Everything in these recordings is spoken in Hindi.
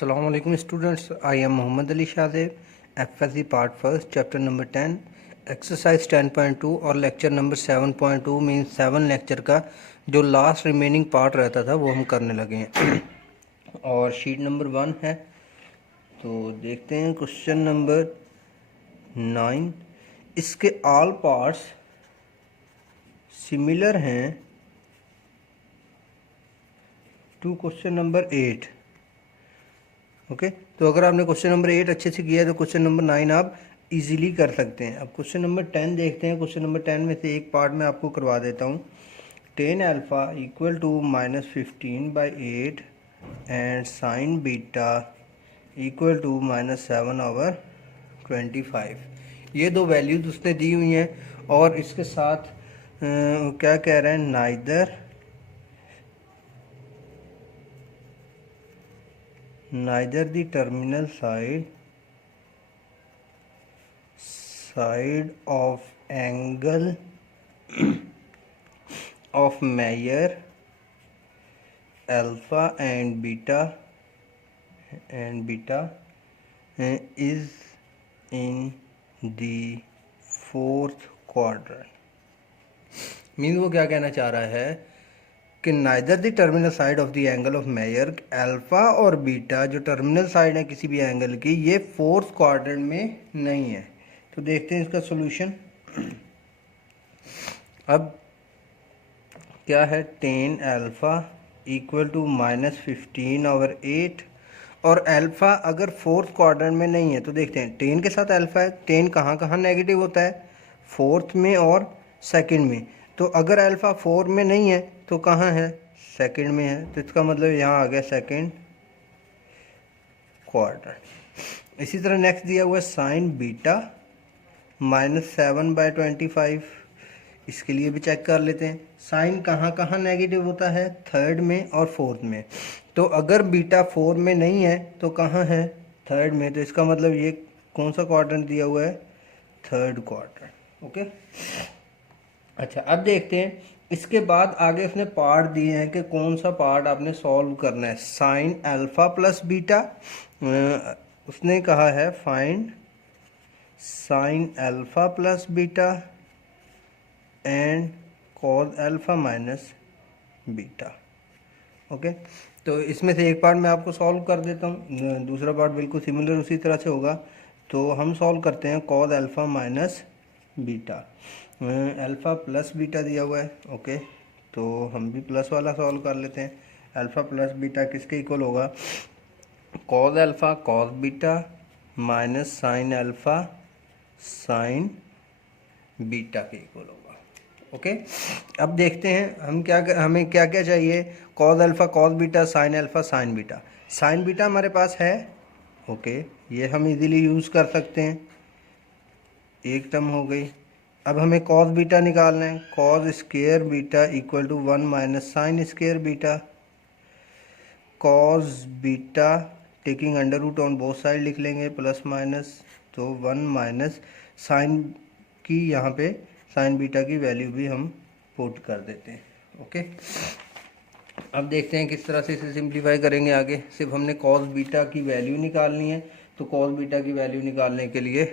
अस्सलाम वालेकुम students, I am Mohammad Ali Shahzeb, FSc part first chapter number 10 exercise 10.2 और लेक्चर नंबर 7.2 मीन 7 लेक्चर का जो लास्ट रिमेनिंग पार्ट रहता था वो हम करने लगे हैं और शीट नंबर 1 है। तो देखते हैं क्वेश्चन नंबर 9। इसके ऑल पार्ट्स सिमिलर हैं टू क्वेश्चन नंबर 8। ओके तो अगर आपने क्वेश्चन नंबर 8 अच्छे से किया है तो क्वेश्चन नंबर 9 आप इजीली कर सकते हैं। अब क्वेश्चन नंबर 10 देखते हैं। क्वेश्चन नंबर 10 में से एक पार्ट मैं आपको करवा देता हूँ। Tan alpha equal to -15/8 and sine beta equal to -7/25। ये दो वैल्यूज उसने दी हुई हैं और इसके साथ क्या कह रहे हैं, neither the terminal side of angle of measure alpha and beta is in the fourth quadrant। Mean वो क्या कहना चाह रहा है कि neither the terminal side of the angle of measure alpha और बीटा, जो टर्मिनल साइड है किसी भी एंगल की, ये फोर्थ क्वाड्रेंट में नहीं है। तो देखते हैं इसका सॉल्यूशन। अब क्या है, टेन अल्फा इक्वल टू -15/8 और अल्फा अगर फोर्थ क्वाड्रेंट में नहीं है तो देखते हैं टेन के साथ अल्फा है। टेन कहाँ कहाँ नेगेटिव होता है, फोर्थ में और सेकंड में। तो अगर अल्फ़ा 4 में नहीं है तो कहाँ है, सेकंड में है। तो इसका मतलब यहाँ आ गया सेकंड क्वाड्रेंट। इसी तरह नेक्स्ट दिया हुआ है साइन बीटा -7/25। इसके लिए भी चेक कर लेते हैं साइन कहाँ कहाँ नेगेटिव होता है, थर्ड में और फोर्थ में। तो अगर बीटा 4 में नहीं है तो कहाँ है, थर्ड में। तो इसका मतलब ये कौन सा क्वाड्रेंट दिया हुआ है, थर्ड क्वाड्रेंट। ओके अच्छा, अब देखते हैं इसके बाद आगे उसने पार्ट दिए हैं कि कौन सा पार्ट आपने सॉल्व करना है। साइन अल्फा प्लस बीटा, उसने कहा है find sine alpha plus beta and cos alpha minus beta. Okay तो इसमें से एक पार्ट मैं आपको सॉल्व कर देता हूँ, दूसरा पार्ट बिल्कुल सिमिलर उसी तरह से होगा। तो हम सॉल्व करते हैं cos alpha minus beta. Alpha plus beta दिया हुआ है। ओके तो हम भी प्लस वाला सॉल्व कर लेते हैं। अल्फ़ा प्लस बीटा किसके इक्वल होगा, cos alpha cos beta minus sine alpha sine beta के इक्वल होगा। ओके अब देखते हैं हमें क्या क्या चाहिए। Cos alpha cos beta sine alpha sine beta. Sign beta हमारे पास है। ओके ये हम इजीली यूज़ कर सकते हैं, एक टर्म हो गई। अब हमें कॉस बीटा निकालना है। Cos square beta equal to 1 minus sine square beta. Cos beta taking under root on both side लिख लेंगे प्लस माइनस। तो 1 माइनस साइन की यहाँ पे साइन बीटा की वैल्यू भी हम पुट कर देते हैं। ओके अब देखते हैं किस तरह से इसे सिंप्लीफाई करेंगे। आगे सिर्फ हमने कॉस बीटा की वैल्यू निकालनी है। तो कॉस बीटा की वैल्यू निकालने के लिए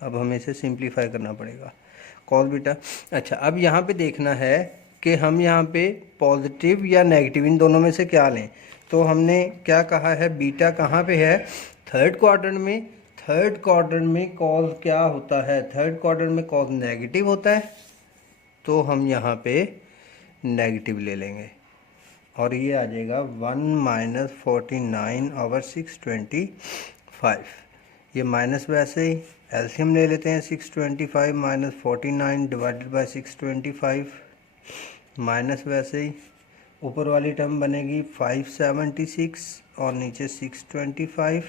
अब हमें इसे सिंप्लीफाई करना पड़ेगा, कॉस बीटा। अच्छा अब यहाँ पे देखना है कि हम यहाँ पे पॉजिटिव या नेगेटिव इन दोनों में से क्या लें। तो हमने क्या कहा है, बीटा कहाँ पे है, थर्ड क्वाड्रेंट में। थर्ड क्वाड्रेंट में कॉस क्या होता है, थर्ड क्वाड्रेंट में कॉस नेगेटिव होता है। तो हम यहाँ पे नेगेटिव ले लेंगे और ये आ जाएगा 1 - 49/625। ये माइनस वैसे ही एलसीएम ले लेते हैं। 625 - 49 डिवाइडेड बाई 625 माइनस वैसे ही ऊपर वाली टर्म बनेगी 576 और नीचे 625।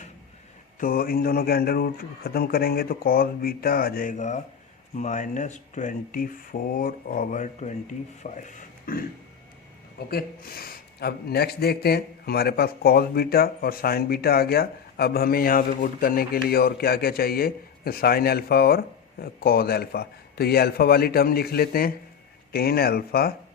तो इन दोनों के अंडर रूट ख़त्म करेंगे तो कॉस बीटा आ जाएगा -24/25। ओके अब नेक्स्ट देखते हैं। हमारे पास कॉस बीटा और साइन बीटा आ गया। अब हमें यहाँ पे पुट करने के लिए और क्या क्या चाहिए, साइन अल्फ़ा और कॉस अल्फ़ा। तो ये अल्फ़ा वाली टर्म लिख लेते हैं। टेन अल्फ़ा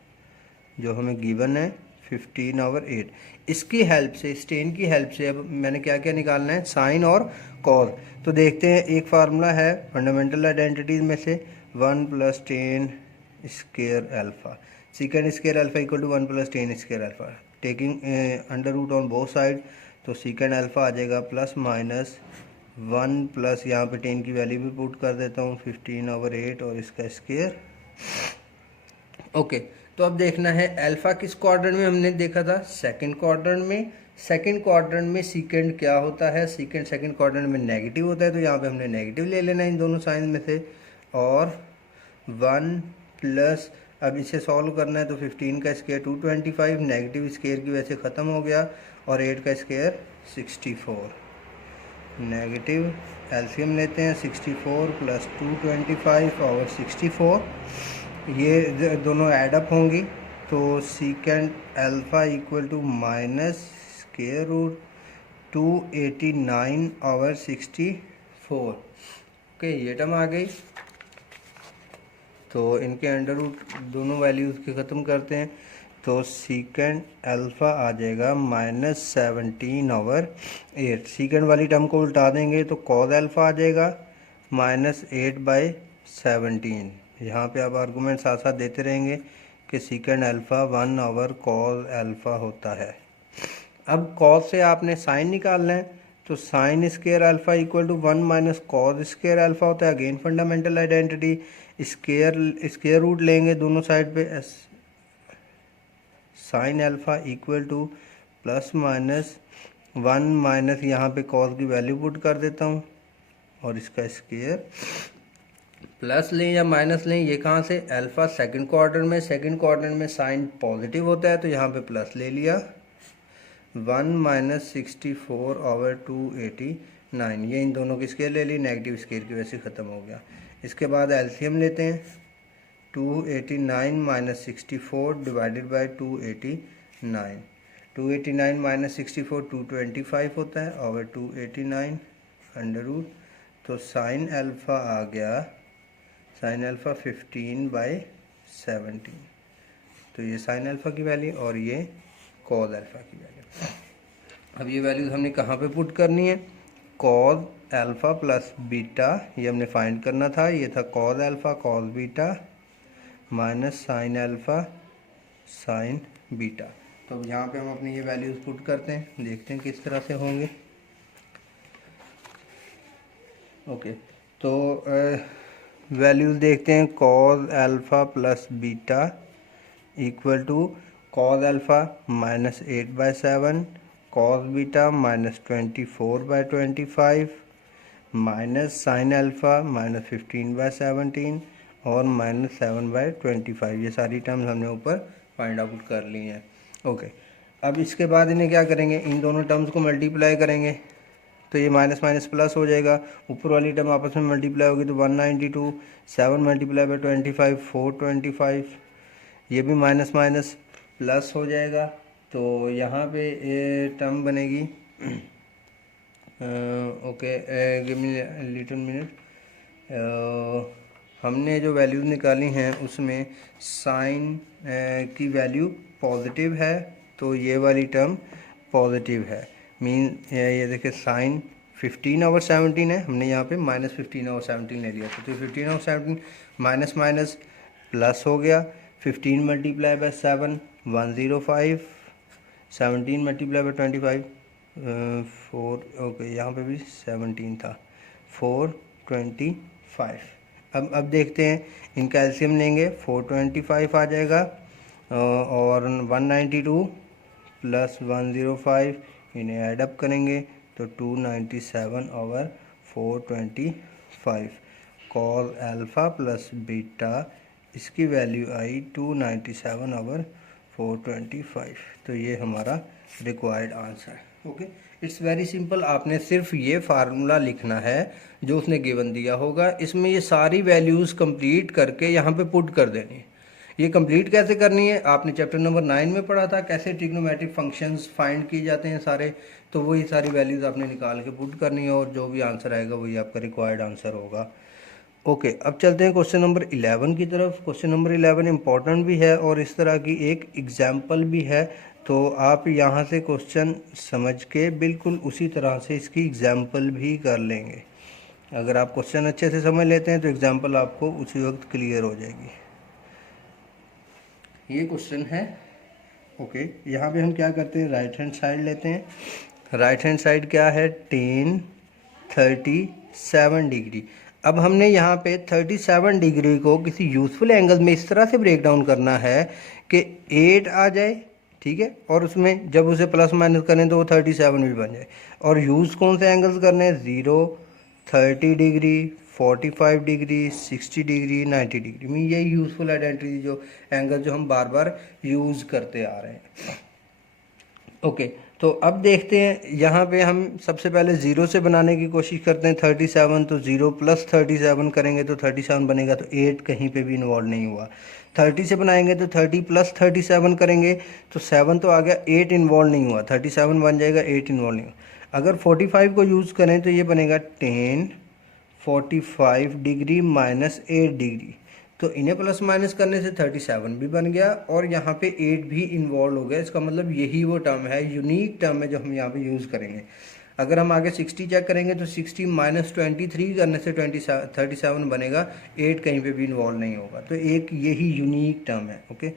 जो हमें गिवन है 15/8। इसकी हेल्प से, स्टेन की हेल्प से अब मैंने क्या क्या निकालना है, साइन और कॉज। तो देखते हैं, एक फार्मूला है फंडामेंटल आइडेंटिटीज में से 1 + tan square alpha, second square alpha equal to 1 + tan square alpha, taking under root on both side. तो सेकेंड अल्फा आ जाएगा +-1 प्लस यहाँ पे टेन की वैल्यू भी पुट कर देता हूँ 15/8 और इसका स्क्वायर। ओके, तो अब देखना है अल्फा किस क्वाड्रेंट में हमने देखा था, सेकंड क्वाड्रेंट में। सेकंड क्वाड्रेंट में सेकंड क्या होता है, सेकंड क्वाड्रेंट में नेगेटिव होता है, तो यहाँ पे हमने नेगेटिव ले लेना है इन दोनों साइन में से। और 1 प्लस, अब इसे सॉल्व करना है तो 15 का स्क्वायर 225, नेगेटिव स्क्वायर की वजह से ख़त्म हो गया, और 8 का स्क्वायर 64। नेगेटिव एलसीएम लेते हैं, 64 + 225 और 64, ये दोनों ऐडअप होंगी। तो second alpha equal to -√289/64। Okay, ये टर्म आ गई। तो इनके अंडर रूट दोनों वैल्यूज़ के ख़त्म करते हैं, तो सेकेंड अल्फ़ा आ जाएगा -17/8। सेकेंड वाली टर्म को उल्टा देंगे तो कॉज अल्फ़ा आ जाएगा -8/17। यहाँ पे आप आर्गूमेंट साथ साथ देते रहेंगे कि सेकेंड अल्फ़ा 1/cos अल्फ़ा होता है। अब कॉज से आपने साइन निकालना है, तो sine square alpha equal to 1 - cos square alpha होता है। Again fundamental identity, square root लेंगे दोनों साइड पे, साइन अल्फ़ा इक्वल टू +-1 यहाँ पे कॉस की वैल्यू पुट कर देता हूँ और इसका स्क्वायर, प्लस लें या माइनस लें, ये कहाँ से, अल्फ़ा सेकंड क्वाड्रेंट में, सेकंड क्वाड्रेंट में साइन पॉजिटिव होता है तो यहाँ पे प्लस ले लिया, 1 - 64/289, ये इन दोनों की स्क्वायर ले ली, नेगेटिव स्क्वायर की वजह से ख़त्म हो गया। इसके बाद एलसीएम लेते हैं, 289 - 64 डिवाइडेड बाई 289, 289 - 64 225 होता है, और 289 अंडर रूट, तो साइन अल्फ़ा आ गया, साइन अल्फ़ा 15/17। तो ये साइन अल्फ़ा की वैल्यू और ये कॉज अल्फ़ा की वैल्यू। अब ये वैल्यूज़ हमने कहाँ पे पुट करनी है, कॉज अल्फ़ा प्लस बीटा, ये हमने फाइंड करना था, ये था cos alpha cos beta minus sine alpha sine beta. तो यहाँ पे हम अपनी ये वैल्यूज़ पुट करते हैं, देखते हैं किस तरह से होंगे। ओके, तो वैल्यूज़ देखते हैं, cos alpha plus beta equal to cos alpha -8/7, cos beta -24/25, minus sine alpha -15/17 और -7/25। ये सारी टर्म्स हमने ऊपर फाइंड आउट कर ली हैं। ओके, अब इसके बाद इन्हें क्या करेंगे, इन दोनों टर्म्स को मल्टीप्लाई करेंगे, तो ये माइनस माइनस प्लस हो जाएगा, ऊपर वाली टर्म आपस में मल्टीप्लाई होगी तो 192, 7 × 25 425, ये भी माइनस माइनस प्लस हो जाएगा। तो यहाँ पे ये टर्म बनेगी, okay give me little minute, हमने जो वैल्यूज़ निकाली हैं उसमें साइन की वैल्यू पॉजिटिव है, तो ये वाली टर्म पॉजिटिव है, मीन ये देखिए साइन 15/17 है, हमने यहाँ पे -15/17 ले लिया था, तो 15/17 माइनस माइनस प्लस हो गया, 15 × 7 105, 17 × 25 4, ओके यहाँ पे भी 17 था, 425। अब देखते हैं, इनका एलसीएम लेंगे, 425 आ जाएगा, और 192 + 105 इन्हें ऐडअप करेंगे तो 297/425। कॉस अल्फ़ा प्लस बीटा, इसकी वैल्यू आई 297/425। तो ये हमारा रिक्वायर्ड आंसर है। ओके, इट्स वेरी सिंपल, आपने सिर्फ ये फार्मूला लिखना है जो उसने गिवन दिया होगा, इसमें ये सारी वैल्यूज़ कंप्लीट करके यहाँ पे पुट कर देनी है। ये कंप्लीट कैसे करनी है, आपने चैप्टर नंबर 9 में पढ़ा था कैसे ट्रिग्नोमेट्रिक फंक्शंस फाइंड किए जाते हैं सारे, तो वही सारी वैल्यूज़ आपने निकाल के पुट करनी है, और जो भी आंसर आएगा वही आपका रिक्वायर्ड आंसर होगा। ओके, अब चलते हैं क्वेश्चन नंबर 11 की तरफ। क्वेश्चन नंबर 11 इम्पॉर्टेंट भी है और इस तरह की एक एग्जाम्पल भी है, तो आप यहाँ से क्वेश्चन समझ के बिल्कुल उसी तरह से इसकी एग्जाम्पल भी कर लेंगे। अगर आप क्वेश्चन अच्छे से समझ लेते हैं तो एग्जाम्पल आपको उसी वक्त क्लियर हो जाएगी। ये क्वेश्चन है। ओके, यहाँ पे हम क्या करते हैं, राइट हैंड साइड लेते हैं। राइट हैंड साइड क्या है, tan 37 डिग्री। अब हमने यहाँ पे 37 डिग्री को किसी यूज़फुल एंगल में इस तरह से ब्रेक डाउन करना है कि 8 आ जाए, ठीक है, और उसमें जब उसे प्लस माइनस करें तो वो 37 भी बन जाए। और यूज़ कौन से एंगल्स करने हैं, 0, 30 डिग्री, 45 डिग्री, 60 डिग्री, 90 डिग्री में। ये यूज़फुल आइडेंटिटी जो एंगल जो हम बार बार यूज़ करते आ रहे हैं। ओके, तो अब देखते हैं यहाँ पे हम सबसे पहले 0 से बनाने की कोशिश करते हैं 37, तो 0 + 37 करेंगे तो 37 बनेगा, तो 8 कहीं पे भी इन्वॉल्व नहीं हुआ। 30 से बनाएंगे तो 30 + 37 करेंगे तो 7 तो आ गया, 8 इन्वॉल्व नहीं हुआ, 37 बन जाएगा, 8 इन्वॉल्व नहीं हुआ। अगर 45 को यूज़ करें तो ये बनेगा tan 45 डिग्री -8 डिग्री, तो इन्हें प्लस माइनस करने से 37 भी बन गया और यहाँ पे 8 भी इन्वॉल्व हो गया। इसका मतलब यही वो टर्म है, यूनिक टर्म है जो हम यहाँ पे यूज़ करेंगे। अगर हम आगे 60 चेक करेंगे तो 60 - 23 करने से 37 बनेगा, 8 कहीं पे भी इन्वॉल्व नहीं होगा, तो एक यही यूनिक टर्म है। ओके,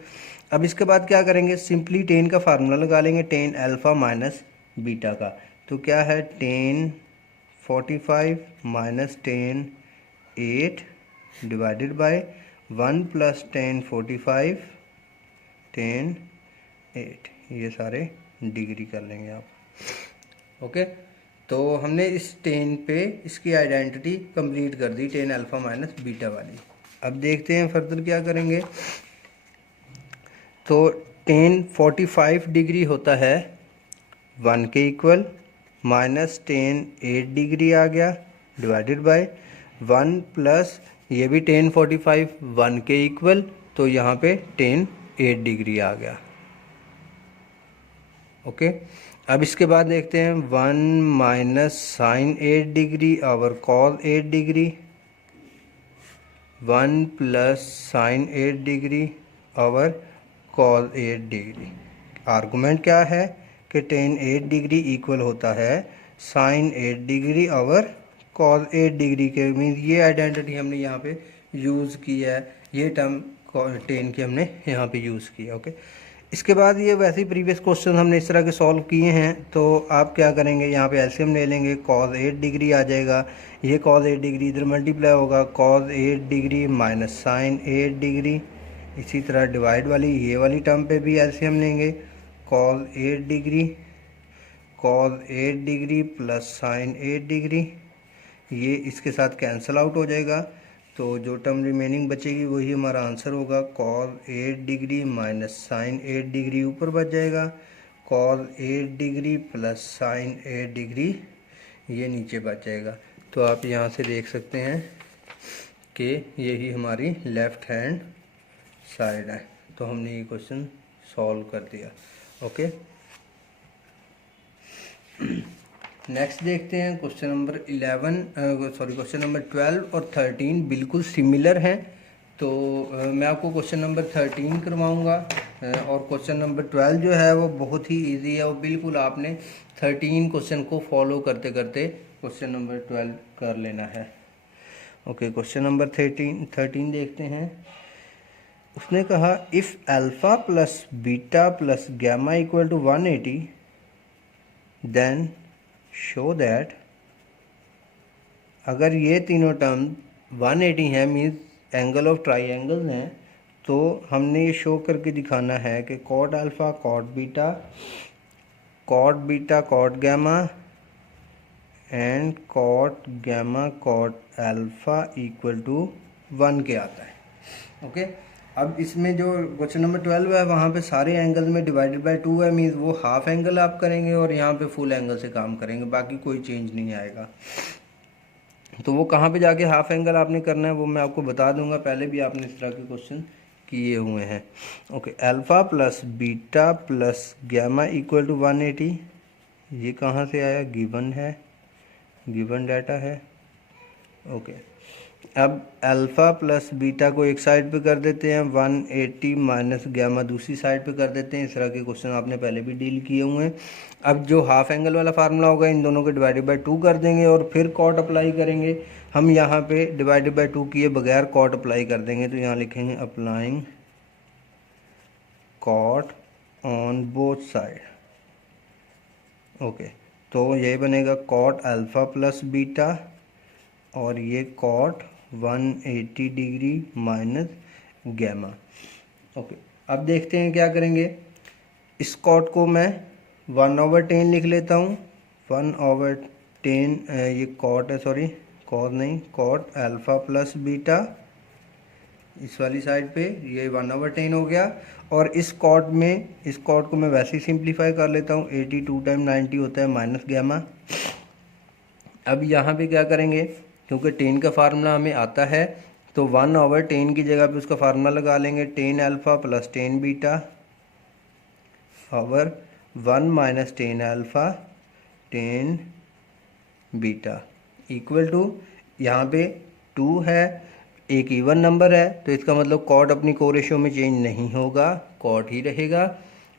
अब इसके बाद क्या करेंगे, सिंपली tan का फार्मूला लगा लेंगे, tan अल्फ़ा माइनस बीटा का। तो क्या है, tan 45 - tan 8 divided by 1 + tan 45 tan 8, ये सारे डिग्री कर लेंगे आप। ओके, तो हमने इस tan पे इसकी आइडेंटिटी कंप्लीट कर दी, tan अल्फ़ा माइनस बीटा वाली। अब देखते हैं फर्दर क्या करेंगे। तो tan 45 डिग्री होता है 1 के इक्वल, माइनस tan 8 डिग्री आ गया, डिवाइडेड बाय 1 प्लस ये भी tan 45 1 के इक्वल, तो यहाँ पे tan 8 डिग्री आ गया। ओके, अब इसके बाद देखते हैं 1 - sin 8 डिग्री और cos 8 डिग्री, 1 + sin 8 डिग्री और cos 8 डिग्री। आर्गूमेंट क्या है कि tan 8 डिग्री इक्वल होता है sin 8 डिग्री और cos 8 डिग्री के। मीन्स ये आइडेंटिटी हमने यहाँ पे यूज़ की है, ये टर्म tan की हमने यहाँ पे यूज़ किया। ओके, इसके बाद ये वैसे ही प्रीवियस क्वेश्चन हमने इस तरह के सॉल्व किए हैं, तो आप क्या करेंगे, यहाँ पे एलसीएम ले लेंगे, cos 8 डिग्री आ जाएगा, ये cos 8 डिग्री इधर मल्टीप्लाई होगा, cos 8 degree minus sin 8 degree. इसी तरह डिवाइड वाली ये वाली टर्म पे भी एलसीएम लेंगे, cos 8 degree plus sin 8 degree, ये इसके साथ कैंसिल आउट हो जाएगा, तो जो टर्म रिमेनिंग बचेगी वही हमारा आंसर होगा, cos 8 degree minus sin 8 degree ऊपर बच जाएगा, cos 8 degree plus sin 8 degree ये नीचे बच जाएगा। तो आप यहाँ से देख सकते हैं कि यही हमारी लेफ़्ट हैंड साइड है। तो हमने ये क्वेश्चन सॉल्व कर दिया। ओके, नेक्स्ट देखते हैं क्वेश्चन नंबर 12 और 13 बिल्कुल सिमिलर हैं, तो मैं आपको क्वेश्चन नंबर 13 करवाऊंगा और क्वेश्चन नंबर 12 जो है वो बहुत ही इजी है, और बिल्कुल आपने 13 क्वेश्चन को फॉलो करते करते क्वेश्चन नंबर 12 कर लेना है। ओके, क्वेश्चन नंबर 13 देखते हैं। उसने कहा if alpha plus beta plus gamma equal to 180 then show that, अगर ये तीनों टर्म 180 है, मीन्स एंगल ऑफ ट्राइंगल्स हैं, तो हमने ये शो करके दिखाना है कि cot alpha cot beta cot gamma and cot gamma cot alpha equal to 1 के आता है। ओके, अब इसमें जो क्वेश्चन नंबर 12 है वहाँ पे सारे एंगल में डिवाइडेड बाय 2 है, मीन्स वो हाफ एंगल आप करेंगे और यहाँ पे फुल एंगल से काम करेंगे, बाकी कोई चेंज नहीं आएगा। तो वो कहाँ पे जाके हाफ एंगल आपने करना है वो मैं आपको बता दूंगा, पहले भी आपने इस तरह के क्वेश्चन किए हुए हैं। Okay, alpha plus beta plus gamma equal to 180, ये कहाँ से आया, गिवन है, गिवन डाटा है। ओके, अब अल्फ़ा प्लस बीटा को एक साइड पे कर देते हैं, 180 माइनस गामा दूसरी साइड पे कर देते हैं। इस तरह के क्वेश्चन आपने पहले भी डील किए हुए हैं। अब जो हाफ एंगल वाला फार्मूला होगा इन दोनों को डिवाइडेड बाय 2 कर देंगे और फिर कॉट अप्लाई करेंगे। हम यहाँ पे डिवाइडेड बाय 2 किए बगैर कॉट अप्लाई कर देंगे, तो यहाँ लिखेंगे applying cot on both side. Okay, तो ये बनेगा कॉट अल्फ़ा प्लस बीटा और ये cot 180 degree minus gamma. Okay, अब देखते हैं क्या करेंगे। इस कॉट को मैं 1/10 लिख लेता हूँ। 1/10 ये कॉट है, सॉरी कॉट नहीं, कॉट अल्फ़ा प्लस बीटा इस वाली साइड पे ये 1/10 हो गया। और इस कॉट को मैं वैसे ही सिंप्लीफाई कर लेता हूँ। 82 टाइम 90 होता है माइनस गैमा। अब यहाँ पे क्या करेंगे, क्योंकि 10 का फार्मूला हमें आता है, तो 1/10 की जगह पे उसका फार्मूला लगा लेंगे। 10 alpha plus 10 beta over 1 minus 10 alpha 10 beta equal to, यहाँ पे 2 है, एक इवन नंबर है, तो इसका मतलब कॉट अपनी कोरेशियो में चेंज नहीं होगा, कॉट ही रहेगा।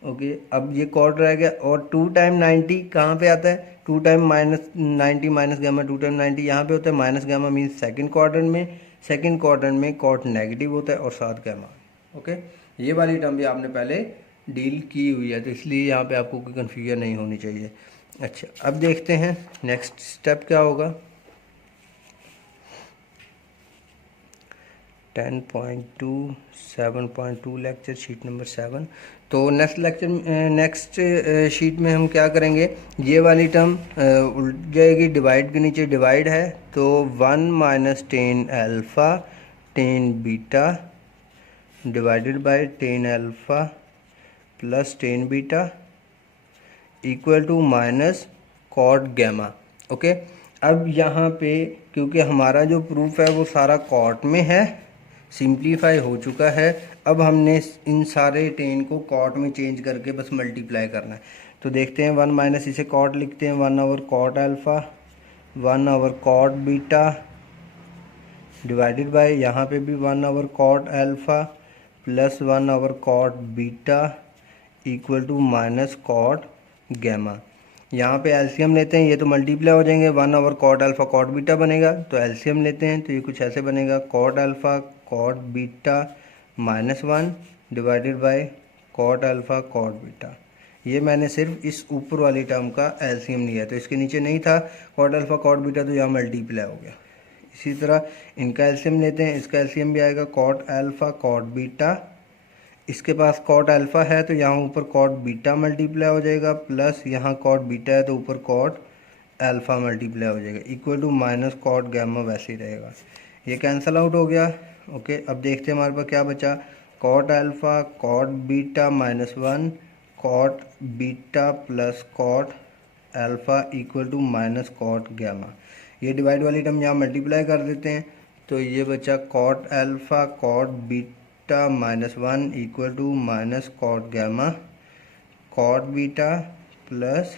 ओके, अब ये कॉट रह गया। और 2 टाइम 90 कहाँ पे आता है, 2 time minus 90 minus gamma 2 time 90 यहाँ पे होता है minus gamma, means second quadrant में कॉट नेगेटिव होता है और साथ गैमा। ओके, ये वाली टर्म भी आपने पहले डील की हुई है, तो इसलिए यहाँ पे आपको कोई कन्फ्यूजन नहीं होनी चाहिए। अच्छा, अब देखते हैं नेक्स्ट स्टेप क्या होगा। 10.2 7.2 लेक्चर शीट नंबर 7। तो नेक्स्ट शीट में हम क्या करेंगे, ये वाली टर्म उल्ट जाएगी, डिवाइड के नीचे डिवाइड है, तो 1 minus 10 alpha 10 beta divided by 10 alpha plus 10 beta equal to minus cot gamma. Okay, अब यहाँ पे क्योंकि हमारा जो प्रूफ है वो सारा कॉट में है, सिंप्लीफाई हो चुका है, अब हमने इन सारे 10 को कॉट में चेंज करके बस मल्टीप्लाई करना है। तो देखते हैं 1 माइनस इसे कॉट लिखते हैं, cot alpha cot beta divided by यहाँ पे भी cot alpha plus cot beta equal to minus cot gamma. यहाँ पे एलसीएम लेते हैं, ये तो मल्टीप्लाई हो जाएंगे, 1/कॉट अल्फ़ा कॉट बीटा बनेगा, तो एलसीएम लेते हैं, तो ये कुछ ऐसे बनेगा, cot alpha cot beta -1 divided by cot alpha cot beta. ये मैंने सिर्फ इस ऊपर वाली टर्म का एलसीएम लिया, तो इसके नीचे नहीं था कॉट अल्फ़ा कॉट बीटा, तो यहाँ मल्टीप्लाई हो गया। इसी तरह इनका एलसीएम लेते हैं, इसका एलसीएम भी आएगा कॉट अल्फ़ा कॉट बीटा, इसके पास कॉट अल्फ़ा है तो यहाँ ऊपर कॉट बीटा मल्टीप्लाई हो जाएगा, प्लस यहाँ कॉट बीटा है तो ऊपर कॉट अल्फ़ा मल्टीप्लाई हो जाएगा equal to minus cot gamma, वैसे ही रहेगा, ये कैंसिल आउट हो गया। ओके, अब देखते हैं हमारे पास क्या बचा, cot alpha cot beta -1 cot beta plus cot alpha equal to minus cot gamma. ये डिवाइड वाली टर्म यहाँ मल्टीप्लाई कर देते हैं, तो ये बचा cot alpha cot beta -1 equal to minus cot gamma cot beta plus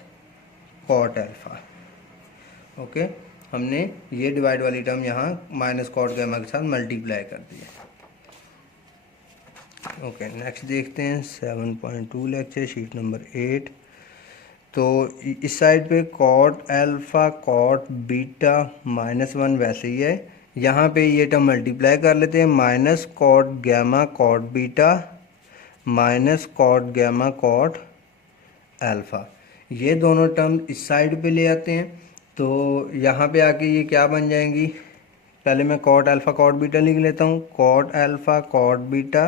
cot alpha. Okay, हमने ये डिवाइड वाली टर्म यहाँ माइनस कॉट गैमा के साथ मल्टीप्लाई कर दिया। ओके, नेक्स्ट देखते हैं 7.2 लेक्चर शीट नंबर 8। तो इस साइड पे कॉट अल्फ़ा कॉट बीटा -1 वैसे ही है, यहाँ पे ये टर्म मल्टीप्लाई कर लेते हैं, minus cot gamma cot beta minus cot gamma cot alpha. ये दोनों टर्म इस साइड पे ले आते हैं, तो यहाँ पे आके ये क्या बन जाएंगी, पहले मैं कॉट अल्फ़ा कॉट बीटा लिख लेता हूँ, कॉट अल्फ़ा कॉट बीटा,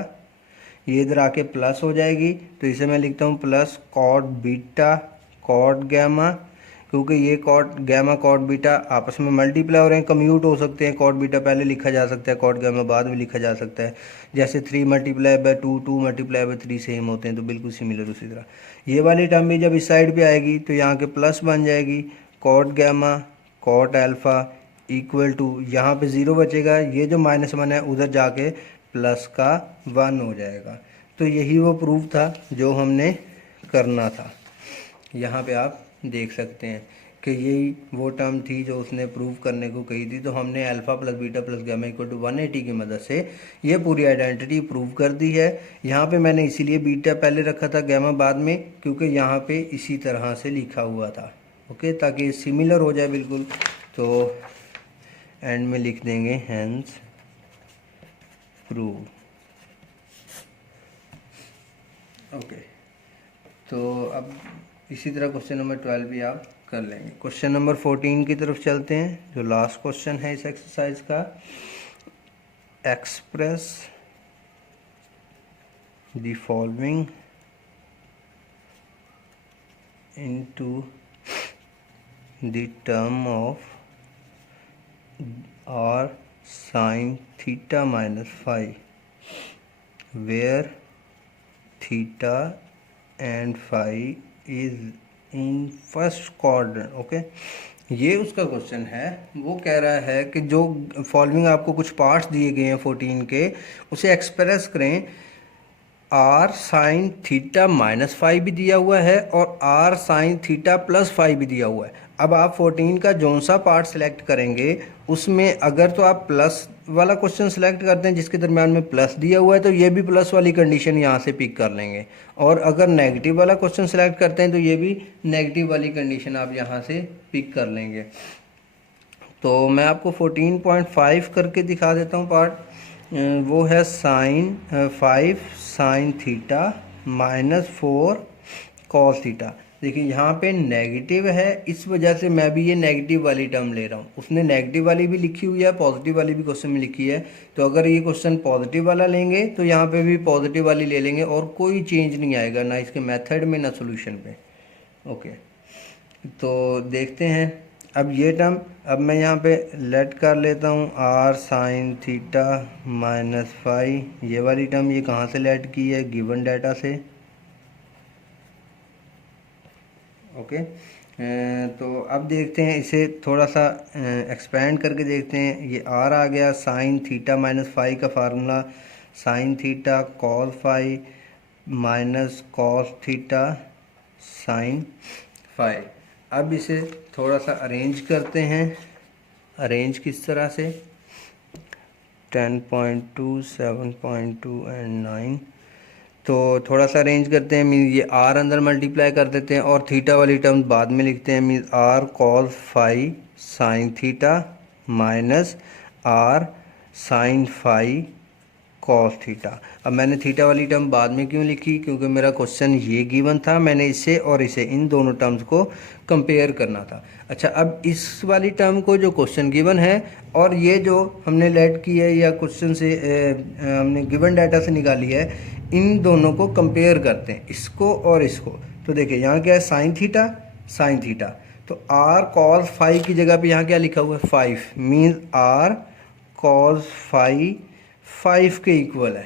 ये इधर आके प्लस हो जाएगी, तो इसे मैं लिखता हूँ plus cot beta cot gamma, क्योंकि ये कॉट गैमा कॉट बीटा आपस में मल्टीप्लाई हो रहे हैं, कम्यूट हो सकते हैं, कॉट बीटा पहले लिखा जा सकता है, कॉट गैमा बाद में लिखा जा सकता है, जैसे 3 multiply by 2 2 multiply by 3 same होते हैं, तो बिल्कुल सिमिलर उसी तरह ये वाली टर्म भी जब इस साइड पे आएगी तो यहाँ के प्लस बन जाएगी, cot gamma cot alpha equal to, यहाँ पे 0 बचेगा, ये जो -1 है उधर जाके प्लस का 1 हो जाएगा। तो यही वो प्रूफ था जो हमने करना था। यहाँ पे आप देख सकते हैं कि यही वो टर्म थी जो उसने प्रूव करने को कही थी। तो हमने alpha plus beta plus gamma equal to 180 की मदद से ये पूरी आइडेंटिटी प्रूव कर दी है। यहाँ पे मैंने इसीलिए बीटा पहले रखा था गामा बाद में, क्योंकि यहाँ पे इसी तरह से लिखा हुआ था, ओके, ताकि सिमिलर हो जाए बिल्कुल। तो एंड में लिख देंगे हैंस प्रूव, ओके। तो अब इसी तरह क्वेश्चन नंबर 12 भी आप कर लेंगे। क्वेश्चन नंबर 14 की तरफ चलते हैं, जो लास्ट क्वेश्चन है इस एक्सरसाइज का। Express the following into the term of r sin theta minus phi where theta and phi is in first quadrant, okay. ये उसका क्वेश्चन है। वो कह रहा है कि जो फॉलोइंग आपको कुछ पार्ट्स दिए गए हैं 14 के, उसे एक्सप्रेस करें। R sine theta minus five भी दिया हुआ है और R sine theta plus five भी दिया हुआ है। अब आप 14 का जौन सा पार्ट सेलेक्ट करेंगे उसमें अगर तो आप प्लस वाला क्वेश्चन सेलेक्ट करते हैं जिसके दरम्यान में प्लस दिया हुआ है, तो ये भी प्लस वाली कंडीशन यहाँ से पिक कर लेंगे। और अगर नेगेटिव वाला क्वेश्चन सेलेक्ट करते हैं तो ये भी नेगेटिव वाली कंडीशन आप यहाँ से पिक कर लेंगे। तो मैं आपको 14.5 करके दिखा देता हूँ पार्ट। वो है sine 5 sine theta minus 4 cos theta. देखिए यहाँ पे नेगेटिव है, इस वजह से मैं भी ये नेगेटिव वाली टर्म ले रहा हूँ। उसने नेगेटिव वाली भी लिखी हुई है, पॉजिटिव वाली भी क्वेश्चन में लिखी है। तो अगर ये क्वेश्चन पॉजिटिव वाला लेंगे तो यहाँ पे भी पॉजिटिव वाली ले लेंगे और कोई चेंज नहीं आएगा, ना इसके मेथड में ना सोल्यूशन पे, ओके। तो देखते हैं अब ये टर्म। अब मैं यहाँ पे लेट कर लेता हूँ R sine theta minus five, ये वाली टर्म। ये कहाँ से लेट की है? गिवन डाटा से, ओके। तो अब देखते हैं इसे थोड़ा सा एक्सपेंड करके देखते हैं। ये आर आ गया, साइन थीटा माइनस फाइव का formula sine theta cos five minus cos theta sine five. अब इसे थोड़ा सा अरेंज करते हैं। अरेंज किस तरह से? 10.2 7.2 एंड 9। तो थोड़ा सा अरेंज करते हैं, मीन ये आर अंदर मल्टीप्लाई कर देते हैं और थीटा वाली टर्म बाद में लिखते हैं। Mean R cos five sine theta minus R sine five cos theta. अब मैंने थीटा वाली टर्म बाद में क्यों लिखी? क्योंकि मेरा क्वेश्चन ये गिवन था, मैंने इसे और इसे इन दोनों टर्म्स को कंपेयर करना था। अच्छा, अब इस वाली टर्म को जो क्वेश्चन गिवन है और ये जो हमने लेट की है या क्वेश्चन से हमने गिवन डाटा से निकाली है, इन दोनों को कंपेयर करते हैं, इसको और इसको। तो देखिए यहाँ क्या है? Sine theta sine theta. तो आर कॉस फाइव की जगह पे यहाँ क्या लिखा हुआ है? 5, मीन्स आर कॉस फाइव 5 के इक्वल है,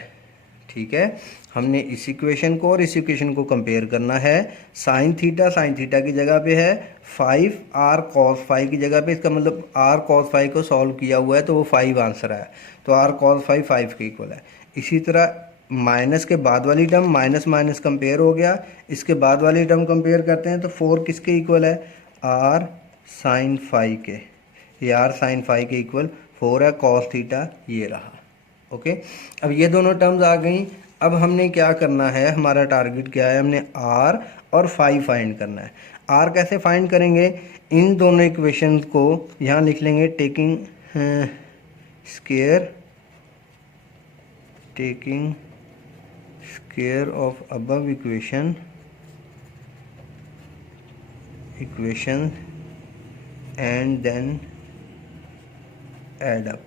ठीक है। हमने इस इक्वेशन को और इस इक्वेशन को कंपेयर करना है। साइन थीटा की जगह पे है 5, आर कॉस फाइव की जगह पे, इसका मतलब आर कॉस फाइव को सॉल्व किया हुआ है तो वो 5 आंसर आया। तो आर कॉस फाइव 5 के इक्वल है। इसी तरह माइनस के बाद वाली टर्म, माइनस माइनस कंपेयर हो गया, इसके बाद वाली टर्म कंपेयर करते हैं तो 4 किसके इक्वल है? आर साइन फाइव के। ये आर साइन फाइव के इक्वल 4 है। कॉस थीटा ये रहा, ओके। अब ये दोनों टर्म्स आ गई। अब हमने क्या करना है? हमारा टारगेट क्या है? हमने आर और फाइव फाइंड करना है। आर कैसे फाइंड करेंगे? इन दोनों इक्वेशंस को यहाँ लिख लेंगे, taking square of above equation and then add up.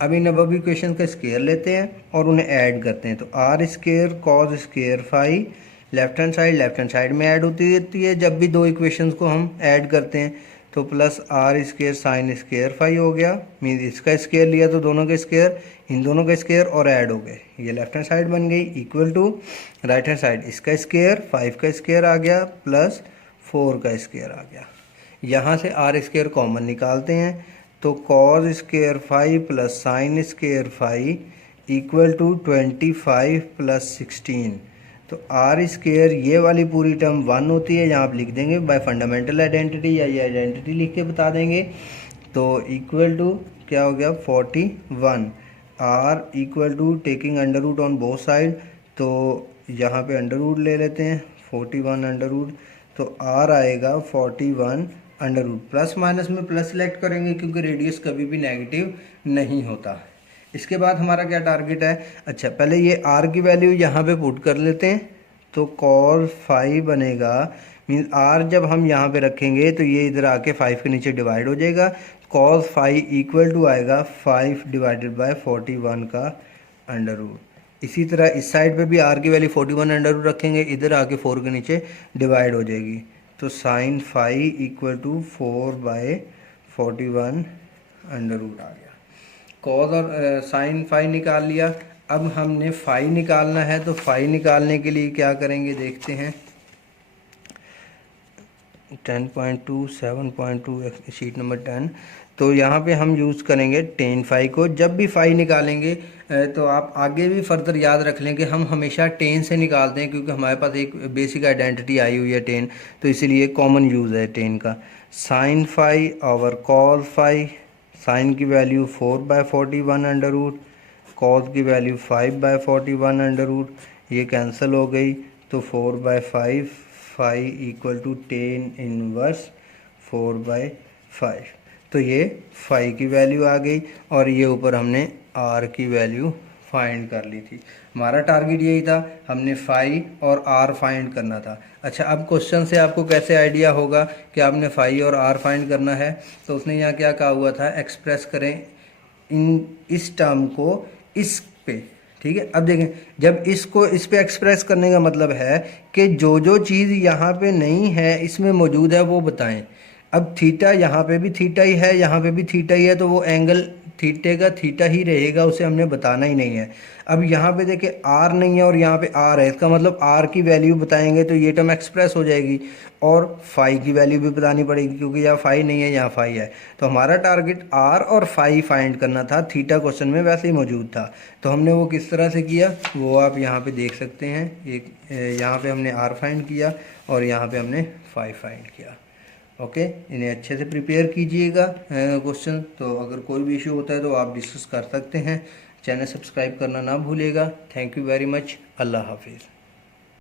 अब इन अबव इक्वेशन का स्क्वायर लेते हैं और उन्हें ऐड करते हैं। तो R square cos square five left hand side में ऐड होती रहती है जब भी दो इक्वेशंस को हम ऐड करते हैं। तो plus R square sine square five हो गया, मीन इसका स्क्वायर लिया तो दोनों के स्क्वायर, इन दोनों के स्क्वायर और ऐड हो गए। ये लेफ्ट हैंड साइड बन गई equal to right hand side, इसका स्क्वायर 5 का स्क्वायर आ गया प्लस 4 का स्क्वायर आ गया। यहाँ से आर स्क्वायर कॉमन निकालते हैं तो cos square 5 plus sine square 5 equal to 25 plus 16। तो आर स्क्वेयर ये वाली पूरी टर्म 1 होती है, यहाँ आप लिख देंगे बाय फंडामेंटल आइडेंटिटी, या ये आइडेंटिटी लिख के बता देंगे। तो इक्वल टू क्या हो गया 41, R equal to taking under root on both side, तो यहाँ पे अंडर रूट ले लेते हैं 41 अंडर रूट, तो आर आएगा 41 अंडर रूट। प्लस माइनस में प्लस सेलेक्ट करेंगे क्योंकि रेडियस कभी भी नेगेटिव नहीं होता। इसके बाद हमारा क्या टारगेट है, अच्छा पहले ये आर की वैल्यू यहाँ पे पुट कर लेते हैं, तो cos 5 बनेगा, मीन्स आर जब हम यहाँ पे रखेंगे तो ये इधर आके 5 के नीचे डिवाइड हो जाएगा, cos 5 इक्वल टू आएगा 5 डिवाइडेड बाय 41 का अंडर रूट। इसी तरह इस साइड पे भी आर की वैल्यू 41 अंडर रूट रखेंगे, इधर आके 4 के नीचे डिवाइड हो जाएगी, तो sin 5 equal to 4/41 under root आ गया। कॉस और sin 5 निकाल लिया। अब हमने फाई निकालना है, तो फाई निकालने के लिए क्या करेंगे देखते हैं। 10.2 7.2 शीट नंबर 10, तो यहाँ पे हम यूज़ करेंगे tan फाई को। जब भी फाई निकालेंगे तो आप आगे भी फर्दर याद रख लें कि हम हमेशा tan से निकालते हैं, क्योंकि हमारे पास एक बेसिक आइडेंटिटी आई हुई है tan, तो इसीलिए कॉमन यूज़ है tan का। sin phi over cos phi, sine की वैल्यू 4/41 अंडर रूट, कॉस की वैल्यू 5/41 अंडर रूट, ये कैंसिल हो गई, तो 4/5 phi equal to tan inverse 4/5, तो ये फाई की वैल्यू आ गई, और ये ऊपर हमने आर की वैल्यू फाइंड कर ली थी। हमारा टारगेट यही था, हमने फाई और आर फाइंड करना था। अच्छा, अब क्वेश्चन से आपको कैसे आइडिया होगा कि आपने फाई और आर फाइंड करना है, तो उसने यहाँ क्या कहा हुआ था, एक्सप्रेस करें इन इस टर्म को इस पे, ठीक है। अब देखें, जब इसको इस पे एक्सप्रेस करने का मतलब है कि जो जो चीज़ यहाँ पे नहीं है इसमें मौजूद है वो बताएं। अब थीटा यहाँ पे भी थीटा ही है, यहाँ पे भी थीटा ही है, तो वो एंगल थीटे का थीटा ही रहेगा, उसे हमने बताना ही नहीं है। अब यहाँ पे देखें आर नहीं है और यहाँ पे आर है, इसका मतलब आर की वैल्यू बताएंगे तो ये टर्म एक्सप्रेस हो जाएगी, और फाई की वैल्यू भी बतानी पड़ेगी क्योंकि यहाँ फाई नहीं है यहाँ फाई है। तो हमारा टारगेट आर और फाई फाइंड करना था, थीटा क्वेश्चन में वैसे ही मौजूद था। तो हमने वो किस तरह से किया वो आप यहाँ पे देख सकते हैं। एक यहाँ पे हमने आर फाइंड किया और यहाँ पे हमने फाई फाइंड किया। ओके, इन्हें अच्छे से प्रिपेयर कीजिएगा क्वेश्चन। तो अगर कोई भी इशू होता है तो आप डिस्कस कर सकते हैं। चैनल सब्सक्राइब करना ना भूलिएगा। Thank you very much. अल्लाह हाफिज़।